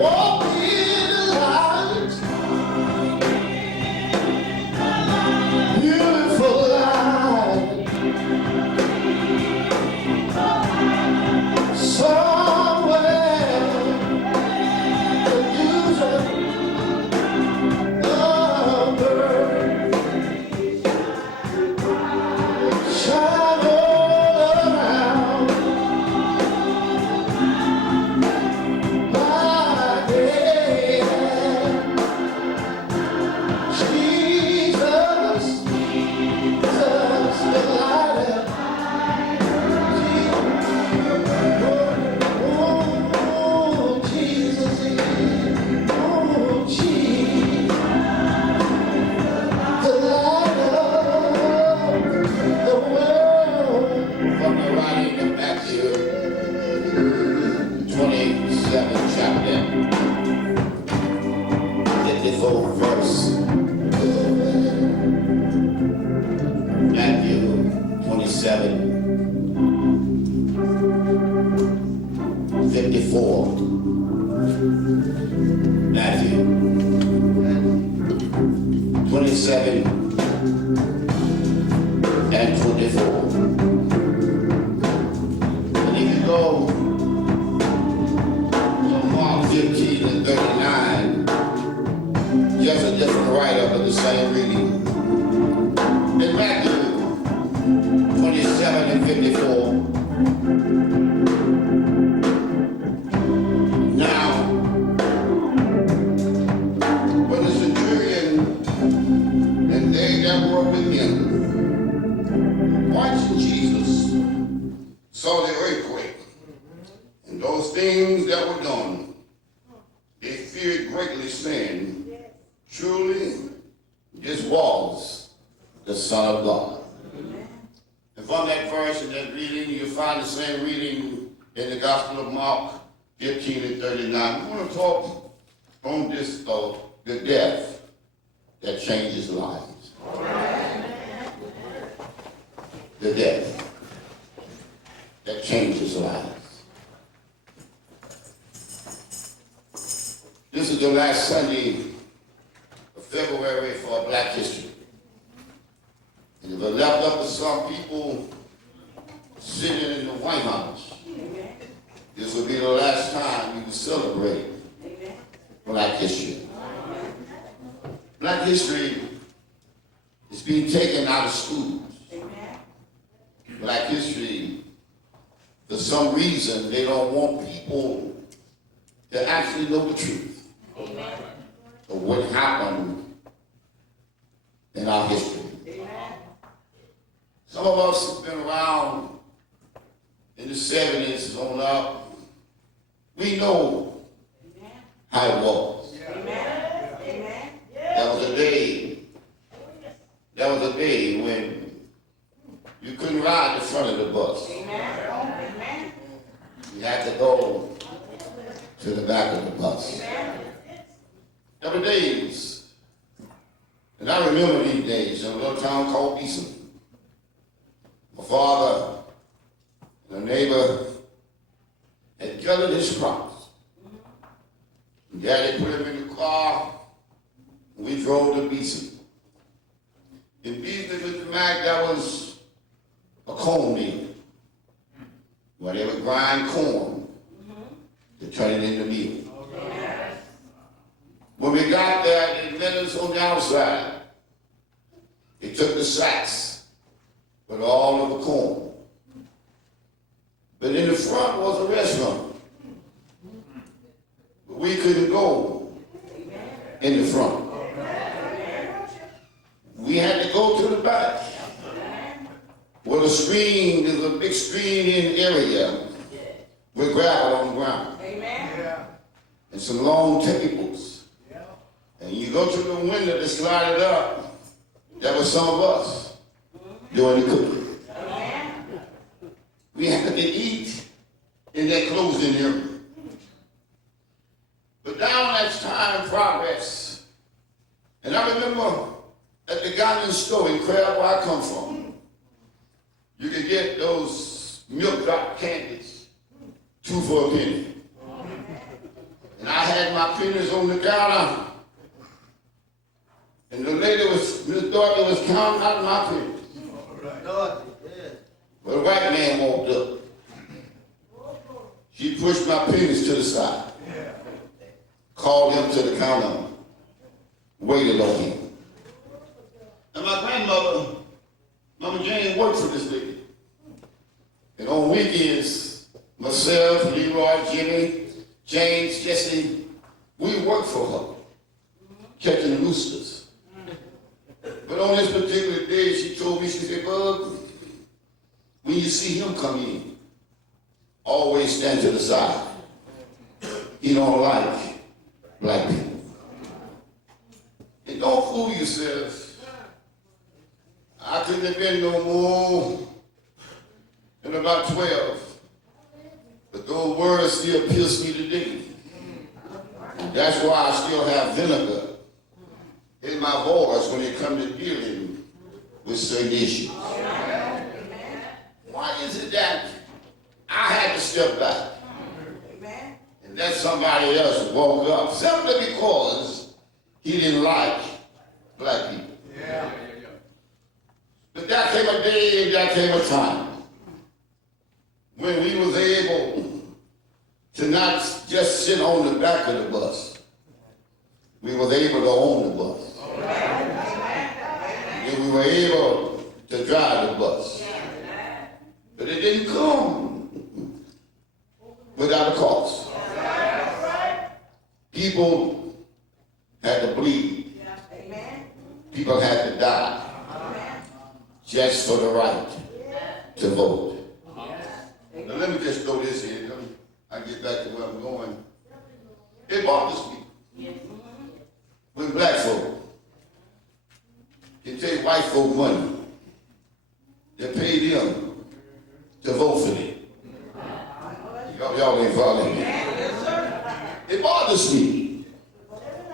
Walk in the light, beautiful light. Somewhere the future of birth shine all around my head. Jesus, Jesus, the light. Oh, Jesus, oh, Jesus, the light of the world. From the writing of Matthew 27, chapter 54, verse. Matthew 27, 54. Matthew 27 and 24. And if you go to Mark 15 and 39, just a different writer but the same reading. In Matthew 27 and 54. Now, when the centurion and they that were with him, watching Jesus, saw the earthquake and those things that were done, they feared greatly, saying, truly, this was the Son of God. And from that verse and that reading, you find the same reading in the Gospel of Mark 15 and 39. I want to talk on this of the death that changes lives. The death that changes lives. This is the last Sunday of February for Black History. And if it left up to some people sitting in the White House, this will be the last time you can celebrate Black History. Black history is being taken out of schools. Black history, for some reason, they don't want people to actually know the truth of what happened in our history. Some of us have been around in the 70s on up. We know how it was. That was a day when you couldn't ride the front of the bus. You had to go to the back of the bus. There were days, and I remember these days in a little town called Beeson. My father and a neighbor had gathered his crops. And Daddy put him in the car, and we drove to Beeson. In Beasley with the Mac, that was a corn mill, where they would grind corn to turn it into meal. When we got there, they met us on the outside. They took the sacks with all of the corn. But in the front was a restaurant. But we couldn't go in the front. We had to go to the back. Well, the screen is a big screen-in area with gravel on the ground. And some long tables. And you go to the window to slide it up. That was some of us doing the cooking. We had to eat in that closing area. But down as time progressed, and I remember at the Ghanaian store in Crab, where I come from, you could get those milk drop candies, 2 for a penny. And I had my pennies on the counter. And the lady was, Miss Dorothy was counting out my pennies. But a white man walked up. She pushed my pennies to the side. Called him to the counter. Waited on him. And my grandmother, Mama Jane, worked for this lady. And on weekends, myself, Leroy, Jimmy, James, Jesse, we worked for her, catching roosters. But on this particular day, she told me, she said, Bub, when you see him come in, always stand to the side. He don't like black people. And don't fool yourself. I couldn't have been no more than about 12. But those words still pierce me today. That's why I still have vinegar in my voice when it comes to dealing with certain issues. Why is it that I had to step back and let somebody else walk up simply because he didn't like black people? But there came a day and there came a time when we was able to not just sit on the back of the bus. We was able to own the bus. And we were able to drive the bus. But it didn't come without a cost. People had to bleed. People had to die just for the right to vote. Now let me just throw this in. I get back to where I'm going. It bothers me when black folk can take white folk money to pay them to vote for them. Y'all ain't following me. It bothers me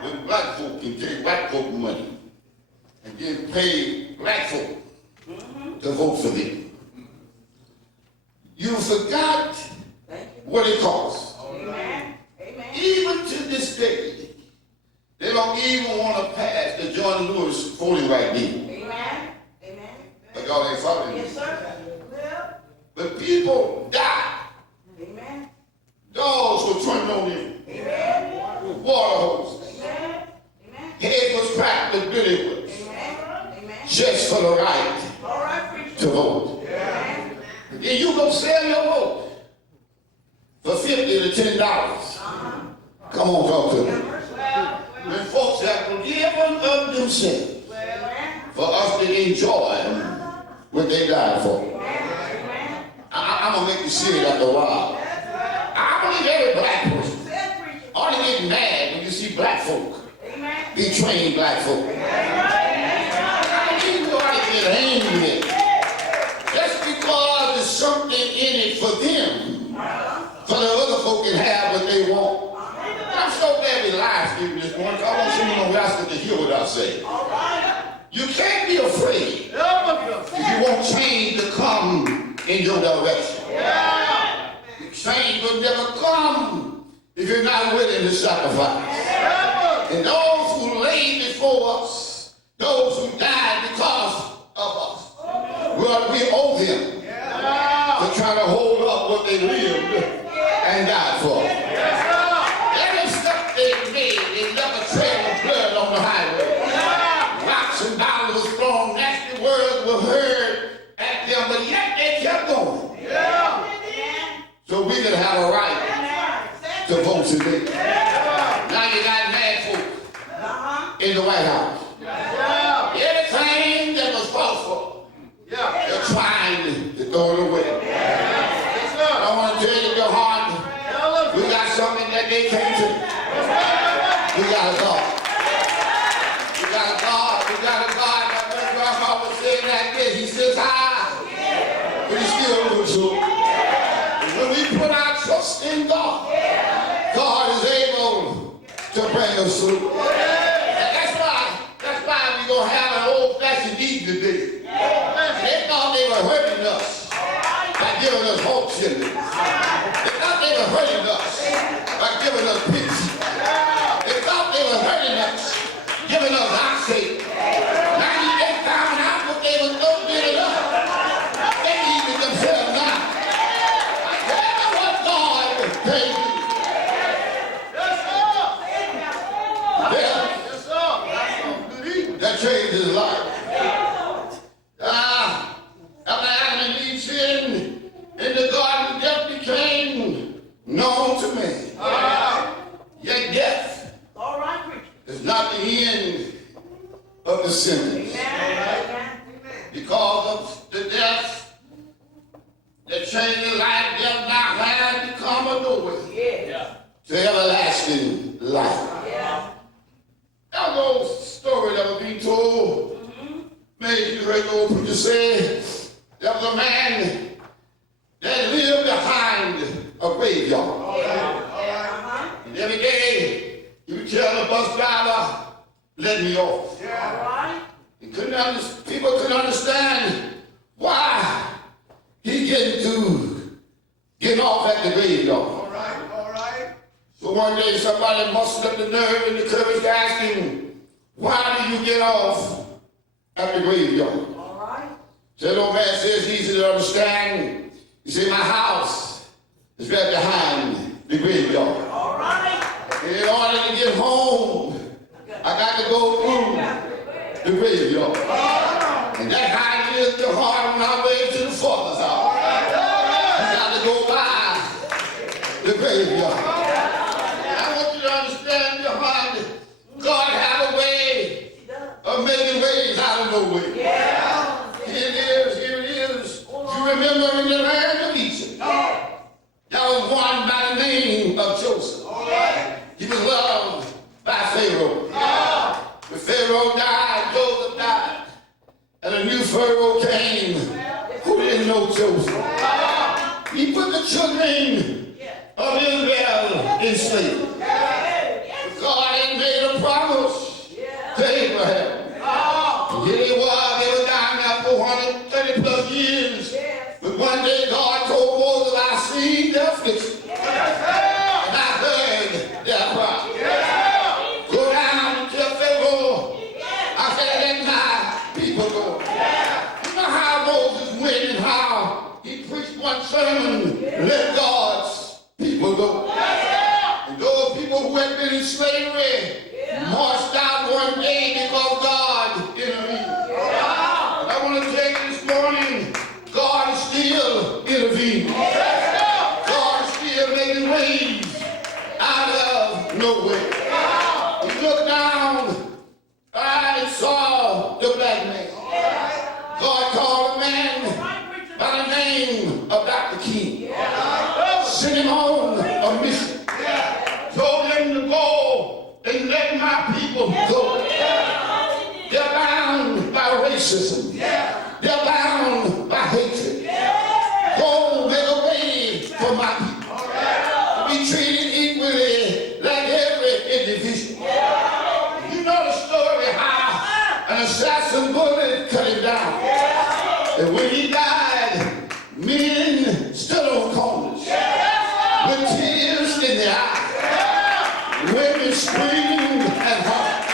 when black folk can take white folk money and then pay black folk to vote for them. You forgot what it costs. Even to this day, they don't even want to pass the John Lewis voting right deal. But y'all ain't following me. But people died. Dogs were turning on them. Water hoses. Head was cracked with billy whips. Just for the right to vote. Then you go sell your vote for $50 to $10. Come on, talk to me. When folks have given up themselves for us to enjoy what they died for. I'm going to make you see it after a while. I believe every black person ought to get mad when you see black folk betraying black folk. I believe you ought to get angry just because there's something in it for them, so the other folk can have what they want. I'm so glad we live streaming this morning. I want someone on Rascal to hear what I say. You can't be afraid if you want change to come in your direction. Change will never come if you're not willing to sacrifice. And those who laid before us, those who died because of us, well, we owe them to try to hold up what they lived and died for. Every step they made, they left a trail of blood on the highway. Rocks and dollars was thrown, nasty words were heard at them, but yet they kept going. So we can have a right to vote today. Now you got mad folk in the White House. Everything that was fought for, they're trying to throw it away. I want to tell you your heart, we got something that they can't do. We got a God. We got a God. We got a God. My grandma was saying like this. He sits high, but he's still looking to. When we put our trust in God, God is able to bring us through. And that's why we're going to have an old-fashioned eat today. They thought they were hurting us by giving us hope children. They thought they were hurting us by giving us peace. not the end of the sentence. Because of the death that changed his life, death now had become a doorway to everlasting life. That was an old story that was being told. Maybe you heard the old preacher say there was a man that lived behind a graveyard. And every day he would tell the bus driver, let me off. People couldn't understand why he getting off at the graveyard. All right. So one day somebody mustered up the nerve and the courage to ask him, why do you get off at the graveyard? All right. So the old man says, it's easy to understand. He said, my house is right behind the graveyard. All right. And in order to get home, I got to go through the graveyard. And that's how it is the heart on our way to the Father's house. You got to go by the graveyard. I want you to understand your heart. God have a way of making ways out of no way. Here it is. You remember in the land of Egypt, there was one by the name of Joseph. He was loved by Pharaoh. When Pharaoh died, Joseph died. And a new Pharaoh came who didn't know Joseph. He put the children of Israel in slavery. God had made a promise to Abraham. And here they were down there 430 plus years. But one day God told Moses, I seen their affliction. And I heard their cry. Go down and tell Pharaoh, I said, let my people go. You know how Moses went and how he preached one sermon, let God's people go. And those people who had been in slavery marched out one day because God intervened. And I want to tell you this morning, God is still intervening. God is still making ways out of no way. He looked down and saw the black man. God called a man by the name of Dr. King. Sent him on a mission. Told him to go and let my people go. They're bound by racism. They're bound by hatred. Go make a way for my people. To be treated equally like every individual. You know the story how an assassin bullet cut him down. And when he died, men stood on corners with tears in their eyes. Women screamed and hollered.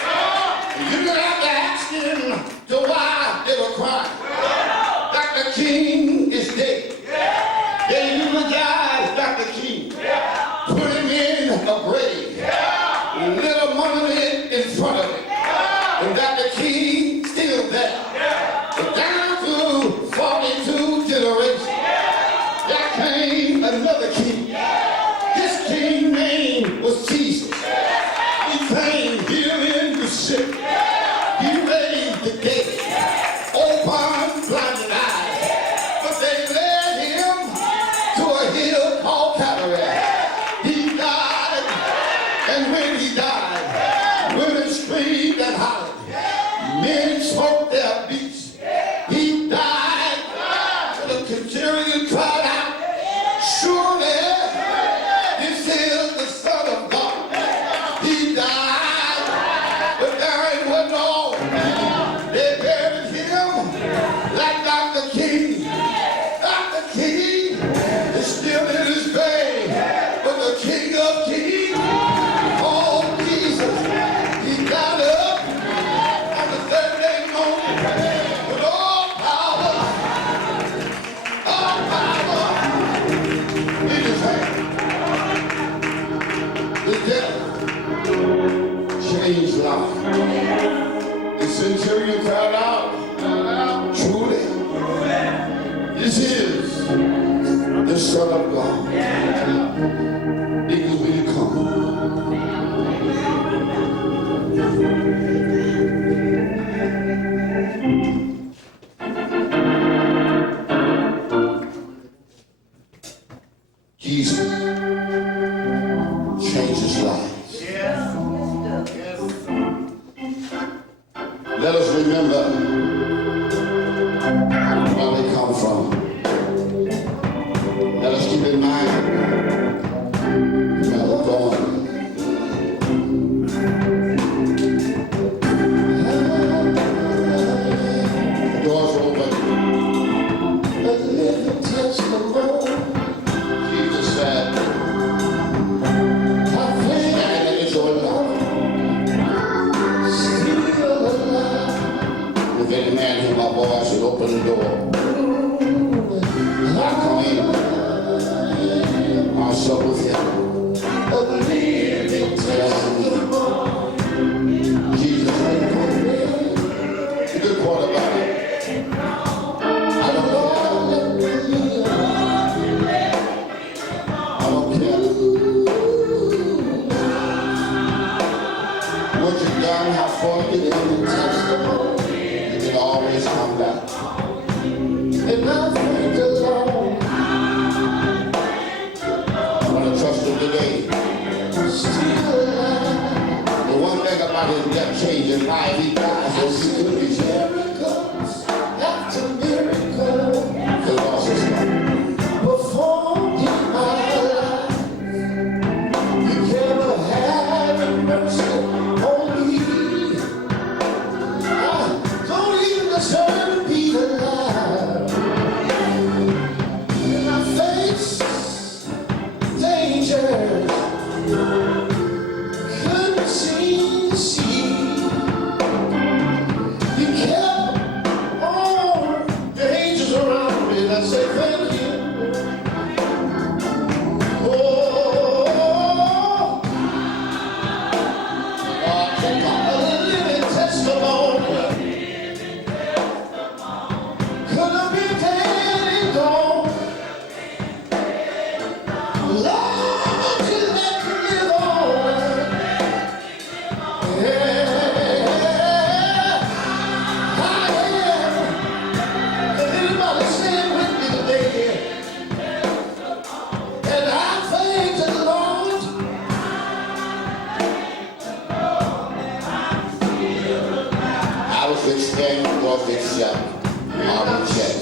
And you didn't have to ask them to why they were crying. Dr. King is dead. They eulogized Dr. King. Put him in a grave. Lit a monument in front of him. And Dr. King still there. But down through 42 generations, there came another king. This king name was Jesus. He came healing the sick. He raised the dead. Opened blinded eyes. But they led him to a hill called Calvary. He died. And when he died, women screamed and hollered. Men smoked their beats. He died. And the centurion cried out, surely this is the Son of God. He died, but there ain't one all. They buried him like Dr. King. Dr. King is still in his grave, but the King of Kings, oh Jesus, he got up on the third day morning with all power in his hand. The death changed life. The centurion cried out, truly, this is the Son of God. It will come. Let us remember where we come from. Let us keep in mind where we're going. The doors are open. A living testimony. Jesus said, stand in your love. Still alive. If any man hear my voice, should open the door. I come in. I'll sup with him. A living testimony. Jesus said, the good part about it. I don't know. I don't care what you've done, how far you get in the testimony. You can always come back. And I thank the Lord. I'm going to trust him today. Still alive. The one thing about his death changing life, he died so he could be shared. Miracles after miracles. The loss is gone. Performed in my life. You cannot have mercy on me. I don't even deserve to be alive. And I face dangers. Couldn't seem to see. You kept all the angels around me. And I say thank you. Oh, God, take a living testimony. Could have been dead and gone. Lord, you let me live on. Yeah, I am. And anybody stand with me today? And I thank the Lord. I was expecting God to accept our check.